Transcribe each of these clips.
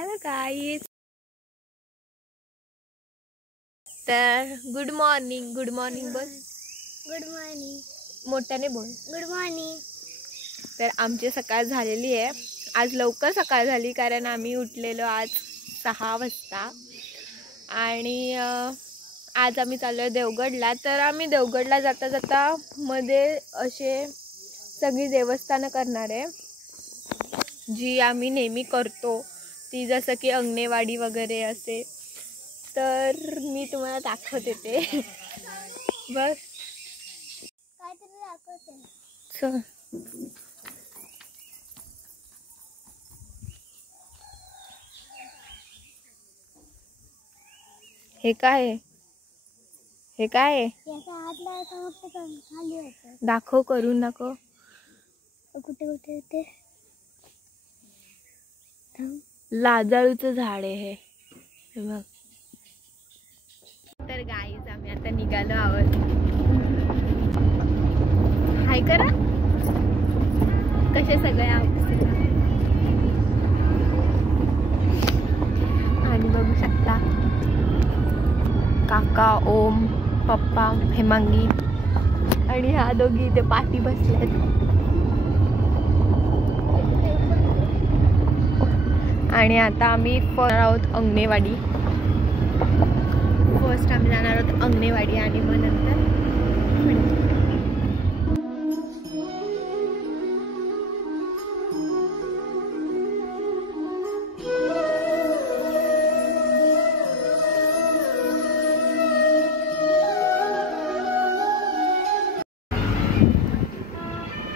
Hello guys, तर good morning बोल. Good morning. मोठ्याने बोल. Good morning. तर आमची सकाळ झालेली आहे. आज लवकर सकाळ झाली कारण आम्ही उठलेलो आज 6 वाजता आणि आज आम्ही चाललो आहे देवगडला. तर आम्ही देवगडला जाता जाता मध्ये असे सगळी देवस्थानं करणार आहे जी आम्ही नेहमी करतो, ती जसं की अंगणेवाडी वगैरे असे. तर मी तुम्हाला दाखवते ते. बस काहीतरी दाखवते. चल. हे काय आहे? हे काय आहे? याचा हात लावायचा मग ते खाली होतं. दाखव, करून दाखव. कुठे कुठे होते? लाजाळूचं झाड आहे हे बघ. तर गाईज आम्ही आता निघालो आहोत. हाय करा. कसे सगळे आहोत आणि बघू शकता काका, ओम, पप्पा, हेमांगी आणि ह्या दोघी इथे पाठी बसल्यात. आणि आता आम्ही आहोत अंगणेवाडी. फर्स्ट आम्ही जाणार आहोत अंगणेवाडी आणि मग नंतर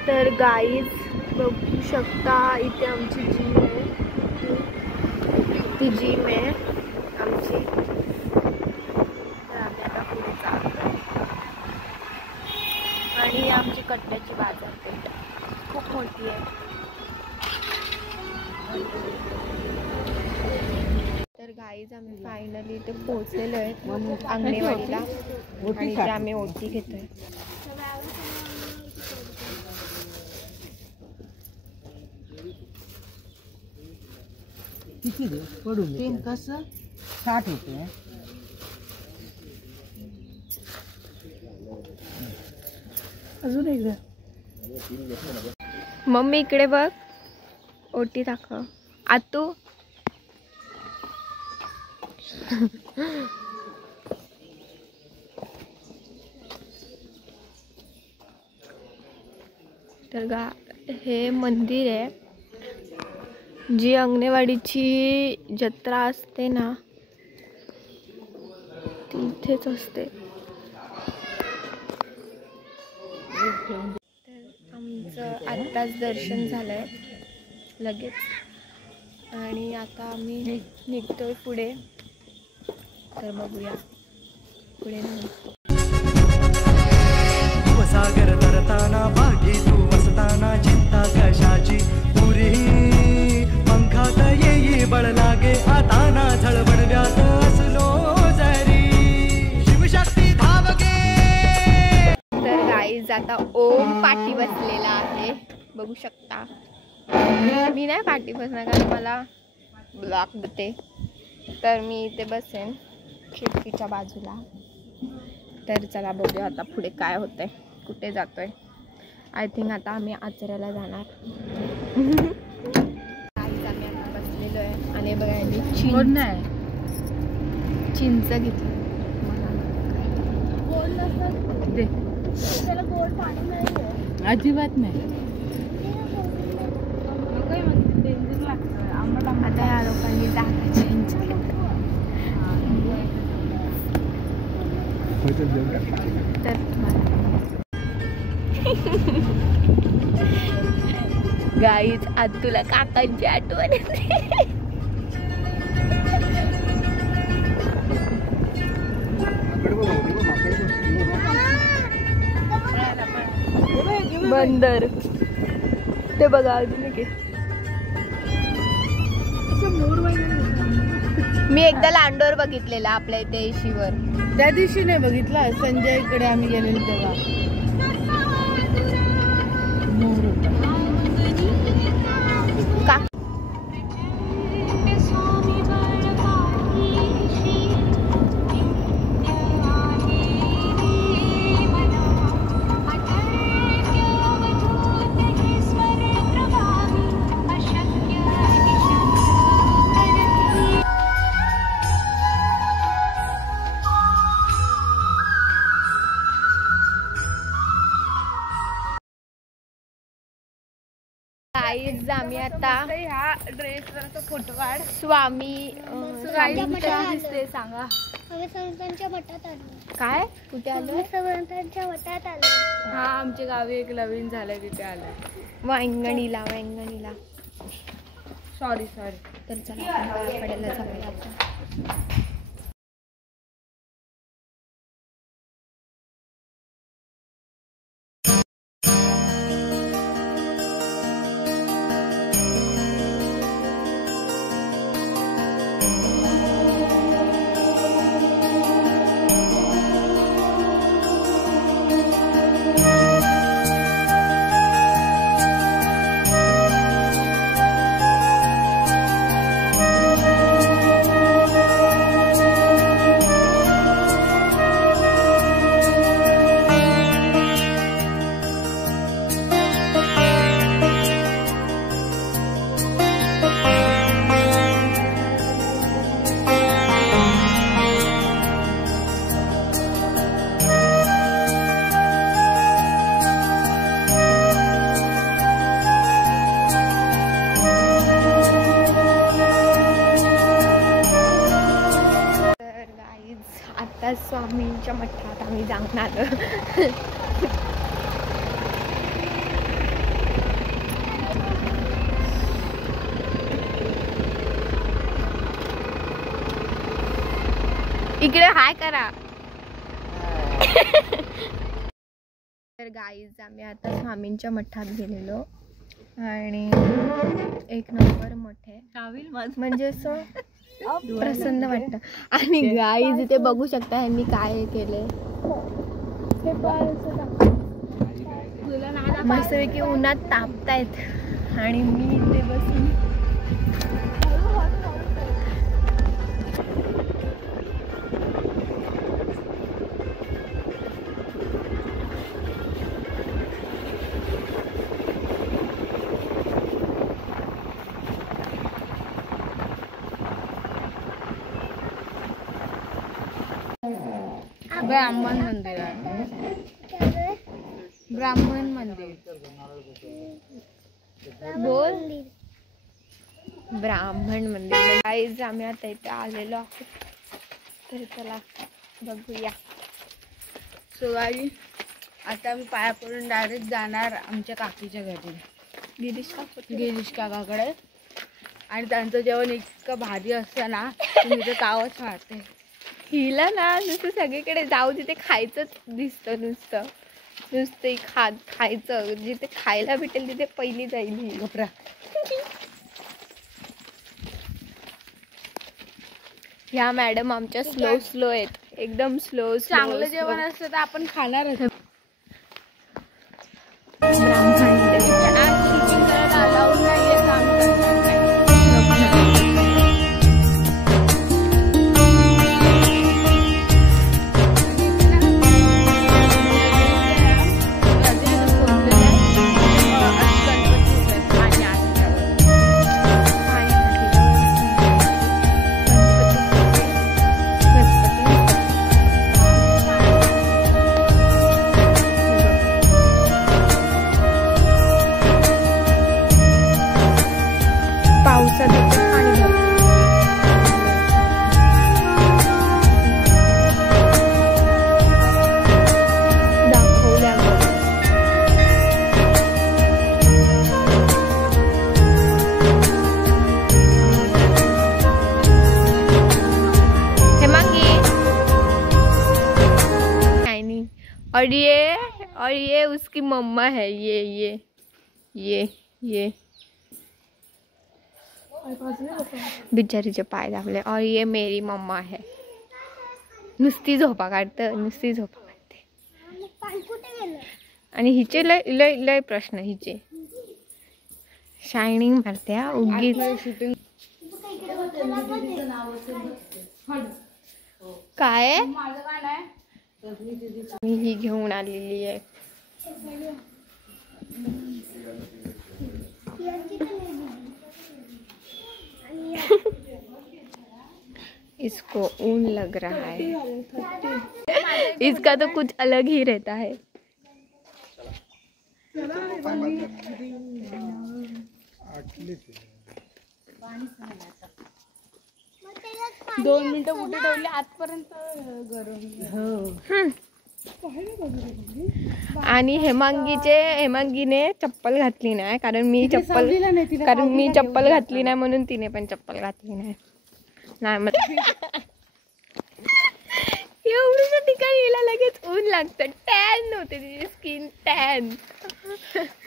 तर गाईज बघू शकता इथे आमची जिम आहे. ती जिम आहे आमची. तर आम्ही आता पुढे चालतो आणि आमची कट्ट्याची बाजारपेठ खूप मोठी आहे. तर गाईज आम्ही फायनली इथे पोहोचलेलो आहे अंगणेवाडीला आणि इथे आम्ही ओटी घेतोय. किती दे पडून तीन कसं 60 रुपये. अजून एकदा मम्मी इकडे बघ, ओटी दाखव. आतू तर हे मंदिर आहे. जी अंगणेवाडीची जत्रा असते ना ती इथेच असते. तर आमचं आत्ताच दर्शन झालंय लगेच आणि आता आम्ही निघतोय पुढे. तर बघूया पुढे सागर तरताना भागी तू वसताना चिंता कशाची पुरी पंखात येई बळ लागे आता ना झळबडव्यात असलो जरी शिवशक्ती धावगे. तर गाईज आता ओम पाठी बसलेला आहे बघू शकता. मी नाही पाठी बसणार कारण मला ब्लॉक देते. तर मी इथे बसेन खिडकीच्या बाजूला. तर चला बघूया आता पुढे काय होतंय, कुठे जातोय. आय थिंक आता आम्ही आचऱ्याला जाणार. आम्ही आता बसलेलो आहे आणि बघा चिंच घेतली. अजिबात नाही. आता या लोकांनी जागा चेंज केली. तर गाईज आज तुला काकांची आठवण येते. बंदर ते बघा अजून की. मी एकदा लांडोर बघितलेला आपल्या इथे शिवर. त्या दिवशी नाही बघितला, संजयकडे आम्ही गेलेलो तेव्हा. का आम्ही आता ह्या ड्रेसवरचा फोटो काढ. स्वामी दिसते सांगा. आम्ही संतांच्या मठात आलो. काय कुठे आलो? आम्ही संतांच्या मठात आलो. हा आमच्या गावी एक नवीन झालंय तिथे आलंय. वांगणीला सॉरी तर चला आपण गावाकडेला जाऊया आता. आता स्वामींच्या मठात आम्ही जाऊन आलो. इकडे हाय करा. तर गाईज आम्ही आता स्वामींच्या मठात गेलेलो आणि एक नंबर मठ आहे. म्हणजे असं प्रसन्न वाटतं. आणि गाईज इथे बघू शकता यांनी काय केलंय. मस्तपैकी उन्हात तापतायत आणि मी इथे बसून ब्राह्मण मंदिर आहे. ब्राह्मण मंदिर बोल. ब्राह्मण मंदिर. गाईज आम्ही आता इथे आलेलो आहोत. तर चला बघूया. सुवारी आता आम्ही पाया पडून डायरेक्ट जाणार आमच्या काकीच्या घरी, गिरीश काकाकडे. आणि त्यांचं जेवण इतकं भारी असतं ना तुम्ही तर तावच वाटते. हिला ना नुसतं सगळीकडे जाऊ तिथे खायचंच दिसतं. नुसतं खायचं. जिथे खायला भेटेल तिथे पहिली जाईल ही. घबरा. ह्या मॅडम आमच्या स्लो आहेत. एकदम स्लो. चांगलं जेवण असतं तर आपण खाणारच. और ये उसकी मम्मा है. ये बिचारीचे पाय दाबले. और ये मेरी मम्मा है. नुसती झोपा काढते. आणि हिचे लय प्रश्न. हिचे शायनिंग मारते उगीच. काय मी ही घेऊन आलेली आहे. इसको ऊन लग रहा है. इसका तो कुछ अलग ही रहता है. 2 मिनिटं कुठे ठेवली आजपर्यंत गरम. आणि हेमांगीने चप्पल घातली नाही कारण मी चप्पल घातली नाही म्हणून तिने पण चप्पल घातली नाही. एवढ्या ठिकाणी हिला लगेच ऊन लागतं. टॅन होते तिची स्किन टॅन.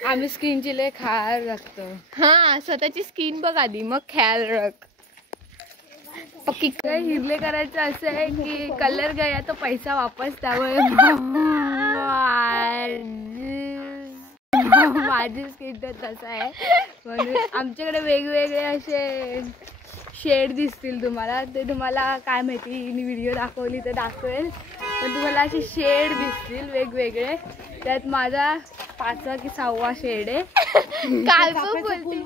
आम्ही स्किनची लय ख्याल राखतो. हा स्वतःची स्किन बघ आधी मग ख्याल रख. पक्की काय हिरले करायचं असं आहे की कलर गया तो पैसा वापस. त्यामुळे माझी स्किन तर तसं आहे म्हणून आमच्याकडे वेगवेगळे असे शेड दिसतील तुम्हाला. ते तुम्हाला काय माहिती मी व्हिडिओ दाखवली तर दाखवेल पण तुम्हाला असे शेड दिसतील वेगवेगळे. त्यात माझा 5वा की 6वा शेड आहे. काय बोलते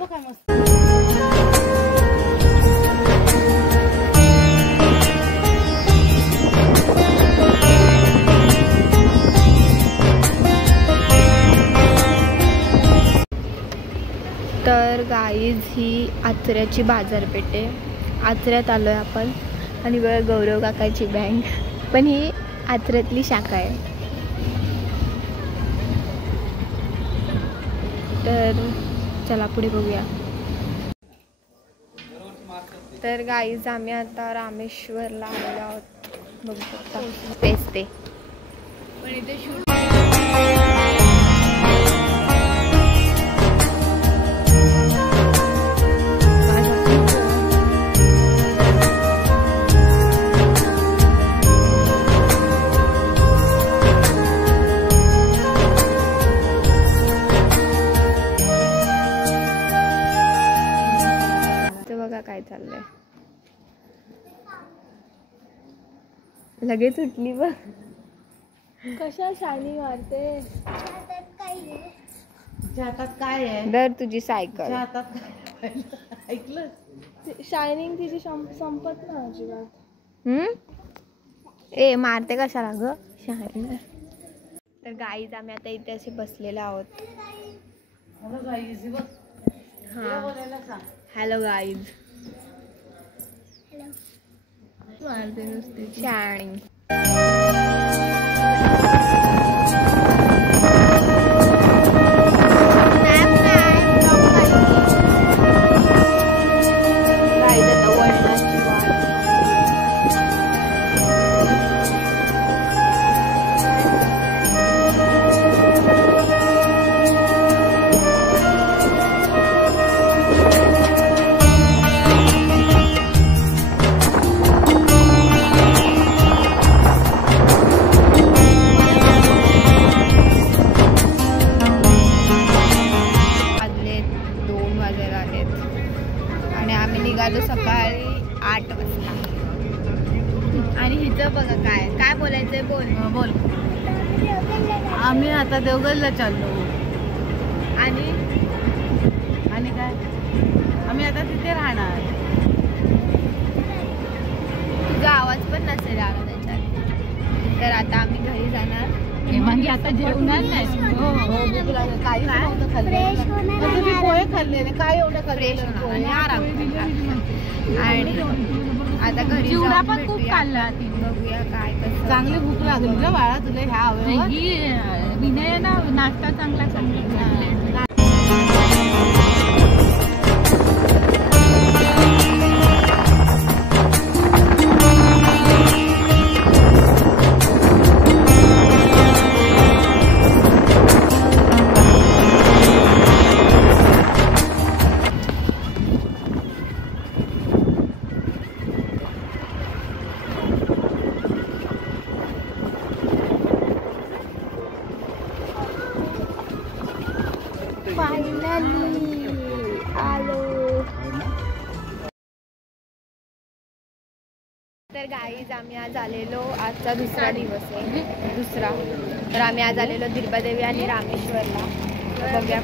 तर गाईज ही आचऱ्याची बाजारपेठ आहे. आचऱ्यात आलो आहे आपण आणि बघा गौरव काकाची बँक पण ही आचऱ्यातली शाखा आहे. तर चला पुढे बघूया. तर गाईज आम्ही आता रामेश्वरला आलेलो आहोत. बघू शकता तेच ते पण इथे शूट काय चाललंय. लगेच उठली बघ. कशा शायनिंग मारते. हातात काय आहे. दर तुझी सायकल. ऐकलं शायनिंग तिची संपत ना अजिबात. ए मारते कशाला ग शायनिंग. तर गाईज आम्ही आता इथे असे बसलेलो आहोत. Hello guys. मारते नुसती शायनिंग. सकाळी 8 वाजता. आणि हिचं बघा काय काय बोलायचंय. बोल. आम्ही आता देवगडला चाललो. आणि काय आम्ही आता तिथे राहणार. तुझा आवाज पण नसेल आला त्याच्यात. तर आता आम्ही घरी जाणार. आता जेवणार नाही. काही नव्हतं खाल्लं. पोहे खाल्लेले काय एवढं खाल्लेलं आणि आराम आणि आता घरी चिवडा पण खूप खाल्ला. बघूया काय कसं. चांगली भूक लागली ना बाळा तुला ह्या वेळेला. विनय ना नाश्ता चांगला तर गाईज आम्ही आज आलेलो. आजचा दुसरा दिवस आहे. तर आम्ही आज आलेलो दिरबादेवी आणि रामेश्वरला. बघूया